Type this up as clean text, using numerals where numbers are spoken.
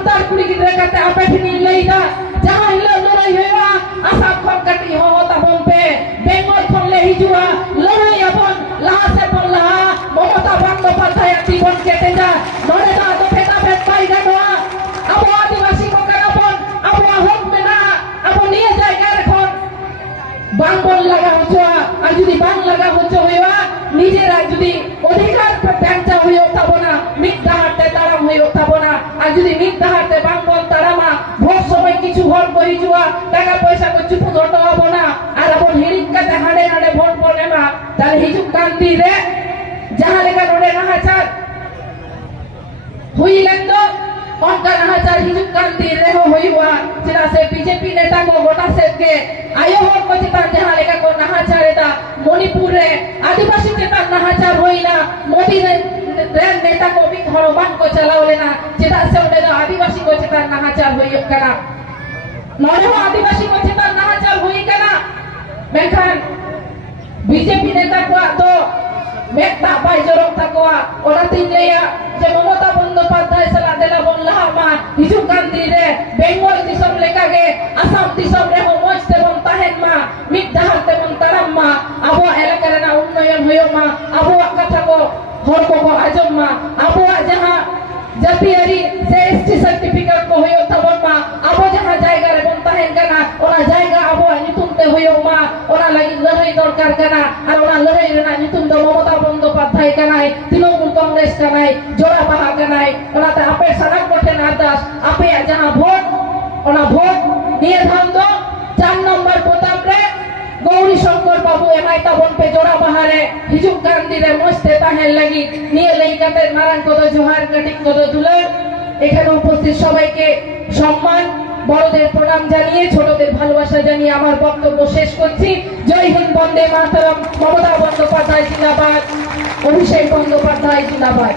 santar kuri gidra kate ape thini leida jahan hilo lorai hoiwa asam khon kati ho ta bompe bengal khon le hijua lorai abon laha se bon laha Mamata Bandyopadhyay জীবন কেটে যায় নরে না তো ফেটা ফেট পাই গানোয়া আবো আদিবাসী কোকারাপন আবো হোক মেনা আবো নিয়ে জায়গা এখন বাংবল লাগা হচ্ছা আর যদি বাং লাগা হচ্ছে হইবা নিজেরা যদি অধিকার প্যাঞ্চা হইও তাবো না মিথ্যা হাতে তারাম হইও তাবো না আর যদি মিথ্যা হাতে বাংবল তারামা ভোট সময় কিছু ঘর বহি যাওয়া টাকা পয়সা কো চুপ ঘট হবো না আর আবো হিরিকাতে হাড়ে হাড়ে ভোট বলে না তাহলে হিজুক কান্তি রে जहां लेकर नोड़े नाहाचार हुई लेंदो उनका नाहाचार हिजुक कांति रेहो हुई हुआ जिला से बीजेपी नेता को गोटा से के आयो हो को चिता जहां लेकर को नाहाचार था मणिपुर रे आदिवासी चिता नाहाचार हुई ना मोदी ने नेता को भी हरबान को चलाओ लेना चिता से उन्हें आदिवासी को चिता नाहाचार हुई करा नोड़े हो आदिवासी को चिता नाहाचार हुई करा मेखान बीजेपी नेता को तो Mekta pai jorok takwa ora tinleya je Mamata Bandyopadhyay sala dela bon lahama hijuk kanti re Bengal disom lekage Assam disom re ho moj te bon tahen ma middahar te bon taram ma abo elakare na unnoyon hoyo ma abo katha ko hor ko ajom ma abo jaha জাতীয়রি ST certificate কো হইও তাবন মা আবো যাহা জায়গা রে বন তাহেন কানা ওনা জায়গা আবো নিতুনতে হইও মা ওনা লাগি লড়াই দরকার কানা আর ওনা লড়াই রে নিতুন দ মমতা বন্দ্যোপাধ্যায় কানাই তৃণমূল কংগ্রেস কানাই জোড়া বাহা কানাই ওনাতে আপে সারাক কঠেন আদাস আপে যাহা ভোট ওনা ভোট নিয়ে ধান দো 4 নম্বর বোতাম রে गौरी शंकर बाबू एमाइता बन पे जोड़ा बहारे हिजुक गांधी रे मस्ते ताहेन लगी निये लेइकाते मारान को जोहार कटिंग को दुलार এখানে উপস্থিত সবাইকে সম্মান বড়দের প্রণাম জানিয়ে ছোটদের ভালোবাসা জানিয়ে আমার বক্তব্য শেষ করছি জয় হিন্দ বন্দে মাতরম মমতা বন্দ্যোপাধ্যায় জিন্দাবাদ অভিষেক বন্দ্যোপাধ্যায় জিন্দাবাদ